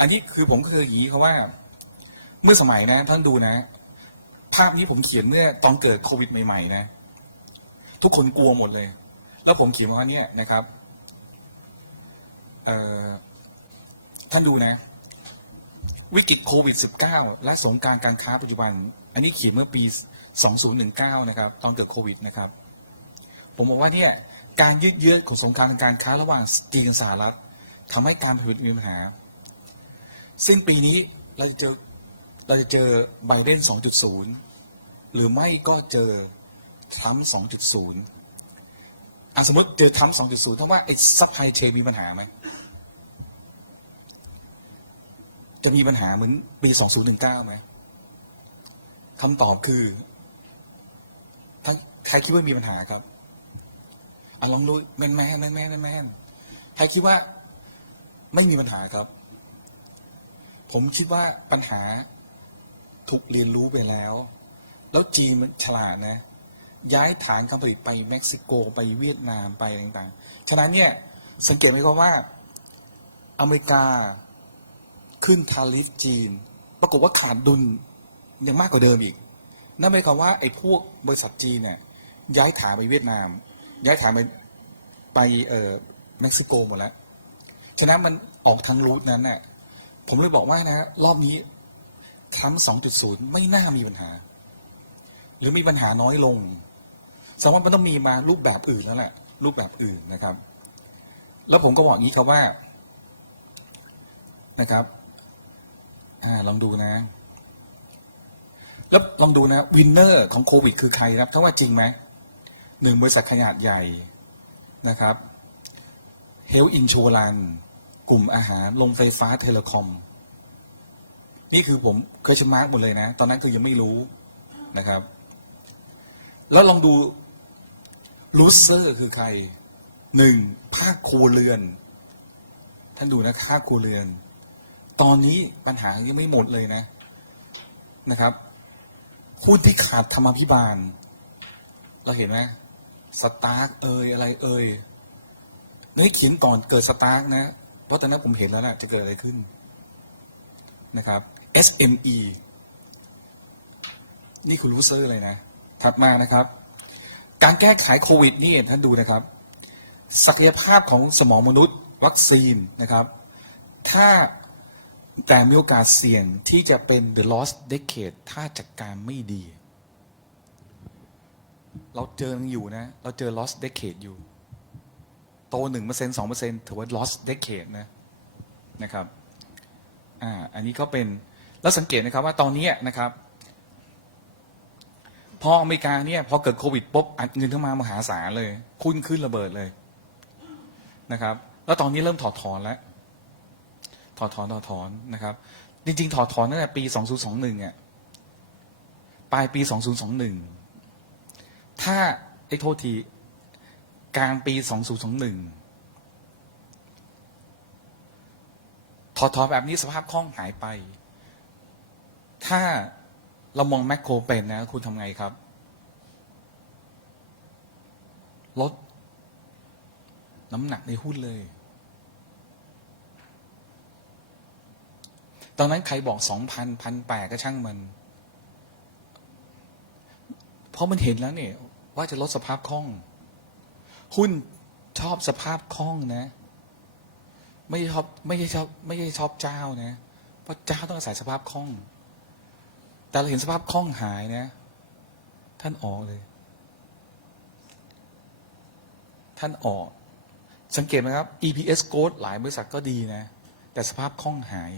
อันนี้คือผมก็คืออย่างนี้เขาว่า เมื่อสมัยนะ ท่านดูนะ ภาพนี้ผมเขียนเมื่อตอนเกิดโควิดใหม่ๆนะ ทุกคนกลัวหมดเลย แล้วผมเขียนว่าเนี่ยนะครับท่านดูนะ วิกฤตโควิด -19 และสงกรารการค้าปัจจุบัน อันนี้เขียนเมื่อปี 2019 นะครับ ตอนเกิดโควิดนะครับ ผมบอกว่าเนี่ยการยืดเยื้อของสงครามทางการค้าระหว่างจีนกับสหรัฐทำให้การผลิตมีปัญหา สิ้นปีนี้เราจะเจอเราจะเจอไบเดน 2.0 หรือไม่ก็เจอทรัมป์ 2.0อะสมมติเจอทรัมป์ 2.0 ถ้าว่าไอ้ซัพพลายเชนมีปัญหาไหมจะมีปัญหาเหมือนปี 2019ไหมคำตอบคือทั้งใครคิดว่ามีปัญหาครับอะลองดูแม่นแม่นแม่นแม่นแม่นใครคิดว่าไม่มีปัญหาครับ ผมคิดว่าปัญหาถูกเรียนรู้ไปแล้ว แล้วจีนมันฉลาดนะ ย้ายฐานการผลิตไปเม็กซิโกไปเวียดนามไปต่างๆ ฉะนั้นเนี่ยสังเกตไหมครับว่า อเมริกาขึ้นทาริฟจีน ปรากฏว่าขาดดุลยังมากกว่าเดิมอีก นั่นหมายความว่าไอ้พวกบริษัทจีนเนี่ยย้ายฐานไปเวียดนาม ย้ายฐานไปไปเอ่อเม็กซิโกหมดแล้ว ฉะนั้นมันออกทางรูทนั้นน่ะ ผมเลยบอกว่านะ รอบนี้ทรัมป์2.0 ไม่น่ามีปัญหา หรือมีปัญหาน้อยลงแสดงว่ามันต้องมีมารูปแบบอื่นแล้วแหละ รูปแบบอื่นนะครับ แล้วผมก็บอกอย่างนี้ครับว่านะครับอลองดูนะ แล้วลองดูนะวินเนอร์ของโควิด คือใครครับถ้าว่าจริงไหมหนึ่งบริษัทขนาดใหญ่นะครับเฮลอินชูรัน กลุ่มอาหารลงไฟฟ้าเทเลคอม นี่คือผมเคยชมาร์กหมดเลยนะ ตอนนั้นคือยังไม่รู้นะครับ แล้วลองดูลูเซอร์คือใครหนึ่งภาคครัวเรือน ท่านดูนะภาคครัวเรือน ตอนนี้ปัญหายังไม่หมดเลยนะนะครับหุ้นที่ขาดธรรมาภิบาล เราเห็นไหมสตาร์กเอยอะไรเอยนี่เขียนก่อนเกิดสตาร์กนะ เพราะตอนนั้นผมเห็นแล้วนะจะเกิดอะไรขึ้นนะครับ SME นี่คือลูเซอร์เลยนะ ถัดมานะครับ การแก้ไขโควิดนี่ท่านดูนะครับ ศักยภาพของสมองมนุษย์ วัคซีนนะครับ ถ้าแต่มีโอกาสเสี่ยงที่จะเป็น the lost decade ถ้าจัดการไม่ดี เราเจออยู่นะ เราเจอ lost decade อยู่ หนึ่งเปอร์เซ็นสองเปอร์เซ็นถือว่า lost decade นะนะครับอ่าอันนี้ก็เป็นแล้วสังเกตนะครับว่าตอนนี้นะครับ พออเมริกาเนี่ยพอเกิดโควิดปุ๊บอัดเงินเข้ามามหาศาลเลย คุ้นขึ้นระเบิดเลยนะครับ แล้วตอนนี้เริ่มถอดถอนแล้ว ถอดถอนถอดถอนนะครับ จริง ๆ ถอดถอนตั้งแต่ปี 2021อะปลายปี 2021 ถ้าไอ้โทษที กลางปี 2021 ถอดถอนแบบนี้สภาพคล่องหายไป ถ้าเรามองแมคโครเป็นนะ คุณทำไงครับ ลดน้ำหนักในหุ้นเลย ตอนนั้นใครบอกสองพันพันแปดก็ช่างมัน เพราะมันเห็นแล้วเนี่ย ว่าจะลดสภาพคล่อง หุ้นชอบสภาพคล่องนะ ไม่ใช่ชอบไม่ใช่ชอบไม่ใช่ชอบเจ้านะ เพราะเจ้าต้องอาศัยสภาพคล่อง แต่เราเห็นสภาพคล่องหายนะ ท่านออกเลย ท่านออก สังเกตไหมครับ EPS growth หลายบริษัทก็ดีนะ แต่สภาพคล่องหาย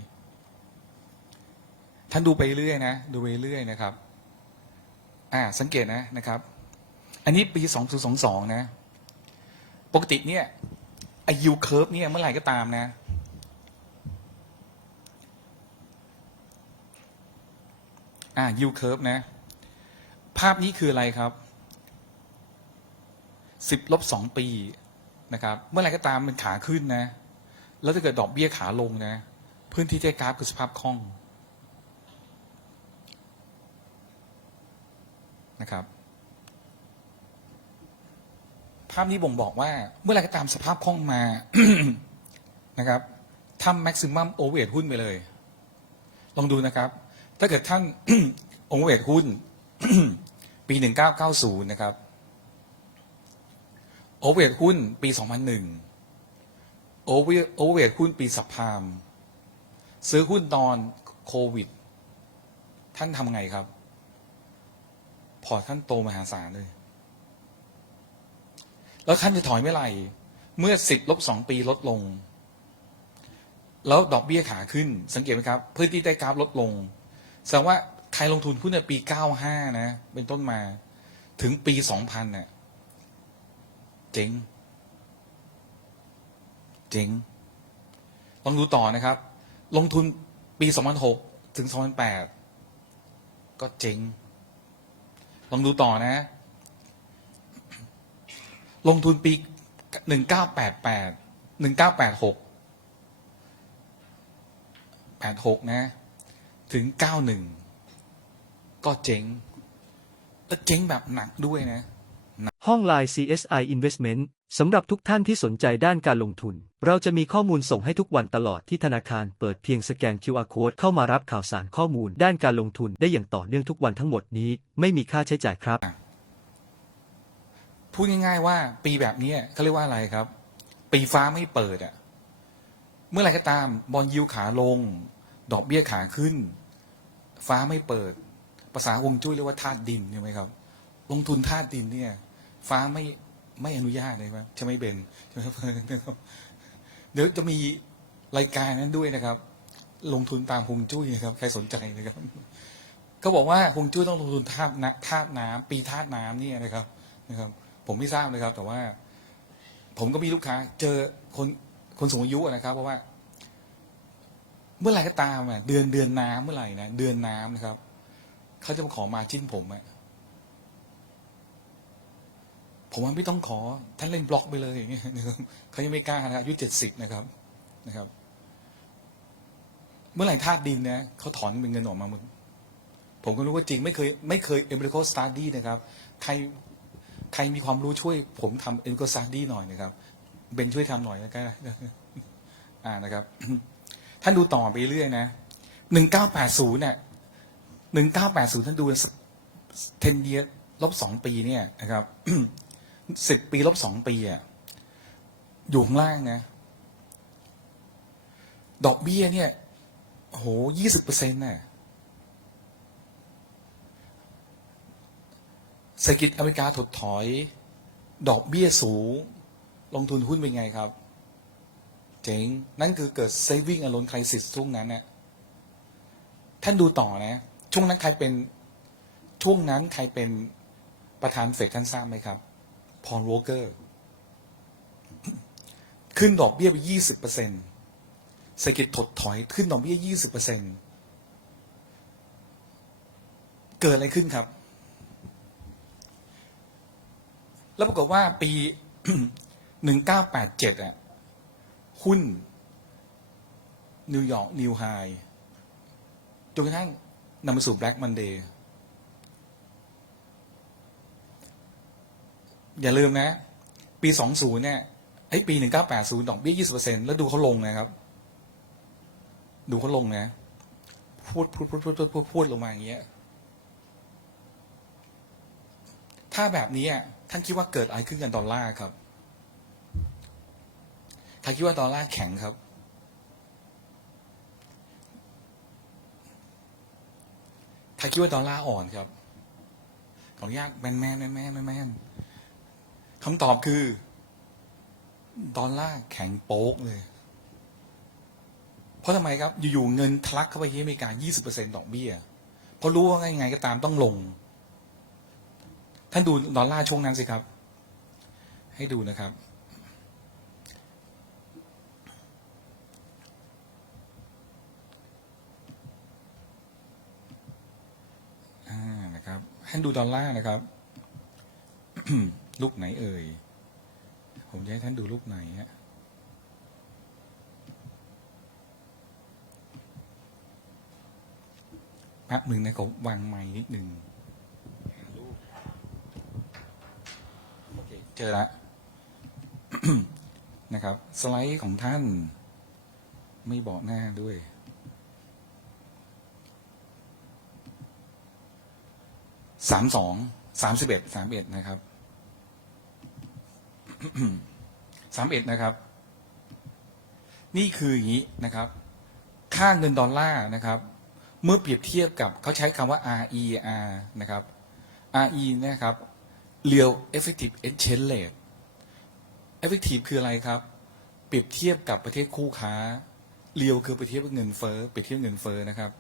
ท่านดูไปเรื่อยนะ ดูไปเรื่อยนะครับ อ่า สังเกตนะนะครับ อันนี้ปี 2022 นะ ปกติเนี่ยไอยูเคิร์ฟเนี่ยเมื่อไหร่ก็ตามนะ อ่ายูเคิร์ฟนะ ภาพนี้คืออะไรครับสิบลบสองปีนะครับ เมื่อไรก็ตามมันขาขึ้นนะ แล้วถ้าเกิดดอกเบี้ยขาลงนะ พื้นที่เจ๊กราฟคือสภาพคล่องนะครับาพนี้บ่งบอกว่าเมื่อไรก็ตามสภาพคล่องมา นะครับทำ maximum overweight หุ้นไปเลย ลองดูนะครับ ถ้าเกิดท่าน overweight หุ้น ปี 1990 นะครับ overweight หุ้นปี 2001 over- overweight หุ้นปีสัพพามซื้อหุ้นตอนโควิด ท่านทำไงครับ พอท่านโตมหาศาลเลย แล้วท่านจะถอยเมื่อไหร่ เมื่อสิบลบสองปีลดลง แล้วดอกเบี้ยขาขึ้น สังเกตไหมครับ พื้นที่ใต้กราฟลดลง แสดงว่าใครลงทุนหุ้นในปี 95 นะ เป็นต้นมา ถึงปี 2000เนี่ยเจ๊ง เจ๊ง ลองดูต่อนะครับ ลงทุนปี 2006 ถึง 2008 ก็เจ๊ง ลองดูต่อนะ ลงทุนปี1988 1986 86นะ ถึง91ก็เจ๊งแล้วเจ๊งแบบหนักด้วยนะ ห้องไลน์ CSI Investment สำหรับทุกท่านที่สนใจด้านการลงทุน เราจะมีข้อมูลส่งให้ทุกวันตลอดที่ธนาคารเปิดเพียงสแกน QR Code เข้ามารับข่าวสารข้อมูลด้านการลงทุนได้อย่างต่อเนื่องทุกวันทั้งหมดนี้ ไม่มีค่าใช้จ่ายครับ พูดง่ายๆว่า ปีแบบนี้เขาเรียกว่าอะไรครับ ปีฟ้าไม่เปิดอะเมื่อไรก็ตามบอลยิวขาลง ดอกเบี้ยขาขึ้น ฟ้าไม่เปิด ภาษาฮวงจุ้ยเรียกว่าธาตุดินใช่ไหมครับ ลงทุนธาตุดินเนี่ย ฟ้าไม่ไม่อนุญาตเลยครับใช่ไหมเบนใช่ไหมครับเดี๋ยวจะมีรายการนั้นด้วยนะครับ ลงทุนตามฮวงจุ้ยนะครับ ใครสนใจนะครับเขาบอกว่าฮวงจุ้ยต้องลงทุนธาตุธาตุน้ำปีธาตุน้ำเนี่ยนะครับนะครับ ผมไม่ทราบนะครับ แต่ว่า ผมก็มีลูกค้า เจอคนคนสูงอายุนะครับ เพราะว่า เมื่อไหร่ก็ตามอะเดือนเดือนน้ำเมื่อไหร่นะเดือนน้ำนะครับเขาจะมาขอมาจิ้นผมอะผมว่าไม่ต้องขอท่านเล่นบล็อกไปเลยอย่างเงี้ยนะครับเขายังไม่กล้านะครับอายุเจ็ดสิบนะครับนะครับ เมื่อไหร่ธาตุดินเนี่ยเขาถอนเป็นเงินออกมาหมดผมก็รู้ว่าจริงไม่เคยไม่เคย empirical study นะครับ ใคร ครมีความรู้ช่วยผมทำ empirical study หน่อยนะครับ เบนช่วยทำหน่อยนะครับอ่านะครับ ท่านดูต่อไปเรื่อยนะหนึ่งเก้าแปดศูนย์เนี่ยหนึ่งเก้าแปดศูนย์ท่านดูเทนเดียลบสองปีเนี่ยนะครับสิบปีลบสองปีอะอยู่ข้างล่างนะ ดอกเบี้ยเนี่ยโหยี่สิบเปอร์เซ็นต์น่ะ ศรษฐกิจอเมริกาถดถอย ดอกเบี้ยสูง ลงทุนหุ้นเป็นไงครับ เจ๋ง นั่นคือเกิด saving alone crisis ช่วงนั้นนี่ยท่านดูต่อนะ ช่วงนั้นใครเป็นช่วงนั้นใครเป็นประธานเฟดท่านทราบไหมครับพอลโวเกอร์ขึ้นดอกเบี้ยไปยี่สิบเปอร์เซ็นเศรษฐกิจถดถอย ขึ้นดอกเบี้ยยี่สิบเปอร์เซ็นเกิดอะไรขึ้นครับ แล้วปรากฏว่าปีหนึ่งเก้าแปดเจ็ดอะหุ้น นิวยอร์กนิวไฮจนกระทั่งนำมาสู่แบล็กมันเดย์อย่าลืมนะ ปี 20 เนี่ยไอ้ปี 1980 ดอกเบี้ย 20%แล้วดูเขาลงนะครับ ดูเขาลงนะ พูดพูดพูดพูดพูดพูดพูดลงมาอย่างเงี้ย ถ้าแบบนี้อะ ท่านคิดว่าเกิดอะไรขึ้นกับดอลลาร์ครับใครคิดว่าดอลลาร์แข็งครับ ใครคิดว่าดอลลาร์อ่อนครับ ขออนุญาตแมนแมนแมนแมนแมนแมนคำตอบคือ ดอลลาร์แข็งโป๊กเลย เพราะทำไมครับ อยู่ๆเงินทะลักเข้าไปที่อเมริกา 20%ดอกเบี้ย เพราะรู้ว่าไงๆก็ตามต้องลง ท่านดูดอลลาร์ช่วงนั้นสิครับ ให้ดูนะครับ นะครับ ให้ดูดอลลาร์นะครับรูปไหนเอ่ย ผมจะให้ท่านดูรูปไหนฮะแป๊บหนึ่งนะเขาวางไม้นิดหนึ่งหารูปโอ เจอแล้วนะครับ สไลด์ของท่าน ไม่บอกหน้าด้วย สามสอง สามสิบเอ็ด สามเอ็ดนะครับ สามเอ็ดนะครับ นี่คืออย่างนี้นะครับ ค่าเงินดอลลาร์นะครับ เมื่อเปรียบเทียบกับเขาใช้คำว่า RER นะครับ RE นะครับ Real Effective Exchange Rate Effective คืออะไรครับ เปรียบเทียบกับประเทศคู่ค้า Real คือเปรียบเทียบกับเงินเฟ้อเปรียบเทียบเงินเฟ้อนะครับ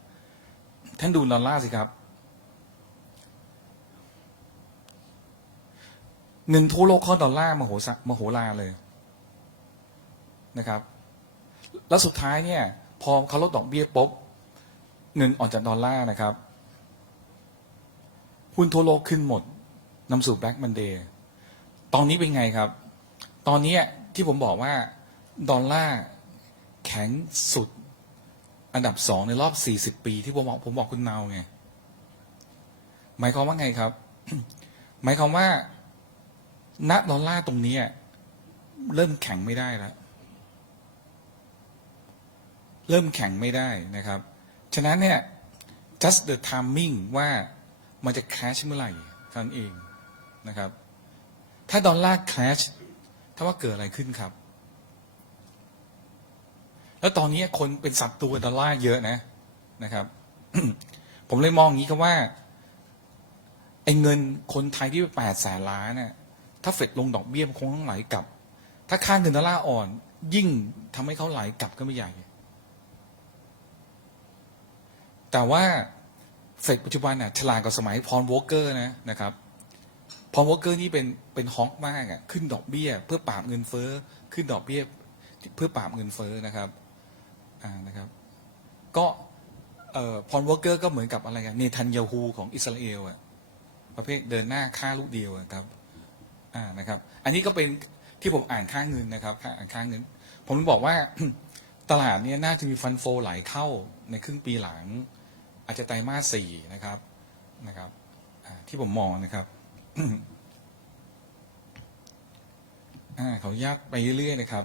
ท่านดูดอลลาร์สิครับ เงินทั่วโลกข้อดอลลาร์มโหสมโหฬาเลยนะครับ แล้วสุดท้ายเนี่ย พอเขาลดดอกเบี้ยปุ๊บเงินออกจากดอลลาร์นะครับหุ้นทั่วโลกขึ้นหมด นำสู่แบล็กมันเดย์ตอนนี้เป็นไงครับ ตอนนี้ที่ผมบอกว่า ดอลลาร์แข็งสุดอันดับสองในรอบ 40 ปีที่ผมบอกผมบอกคุณเนาไง หมายความว่าไงครับ หมายความว่าณดอลลาร์ตรงนี้เริ่มแข็งไม่ได้แล้ว เริ่มแข็งไม่ได้นะครับ ฉะนั้นเนี่ย just the timing ว่ามันจะ crash เมื่อไหร่ท่านเอง นะครับ ถ้าดอลลาร์ crash ถ้าว่าเกิดอะไรขึ้นครับ แล้วตอนนี้คนเป็นสัตว์ตัวดอลลาร์เยอะนะนะครับ ผมเลยมองอย่างนี้ครับว่าไอ้เงินคนไทยที่ไปแปดแสนล้านน่ะถ้าเฟดลงดอกเบี้ยมันคงต้องไหลกลับ ถ้าค่าเงินดอลลาร์อ่อน ยิ่งทำให้เขาไหลกลับก็ไม่ใหญ่ แต่ว่าเฟดปัจจุบันน่ะฉลาดกว่าสมัยพรวอเกอร์นะนะครับ พรวอลเกอร์นี่เป็นเป็นฮอกมากอะขึ้นดอกเบี้ย เพื่อปราบเงินเฟ้อ ขึ้นดอกเบี้ยเพื่อปราบเงินเฟ้อนะครับอ่านะครับ ก็เอ่อพรวอลเกอร์ก็เหมือนกับอะไรกันเนทันยาฮูของอิสราเอลอะประเภทเดินหน้าฆ่าลูกเดียวครับอ่านะครับ อันนี้ก็เป็นที่ผมอ่านค่าเงินนะครับอ่านค่าเงิน ผมบอกว่าตลาดเนี้น่าจะมีฟันโฟไหลเข้าในครึ่งปีหลัง อาจจะไตรมาสสี่นะครับนะครับที่ผมมองนะครับ อ่าเขาญาตไปเรื่อยๆนะครับ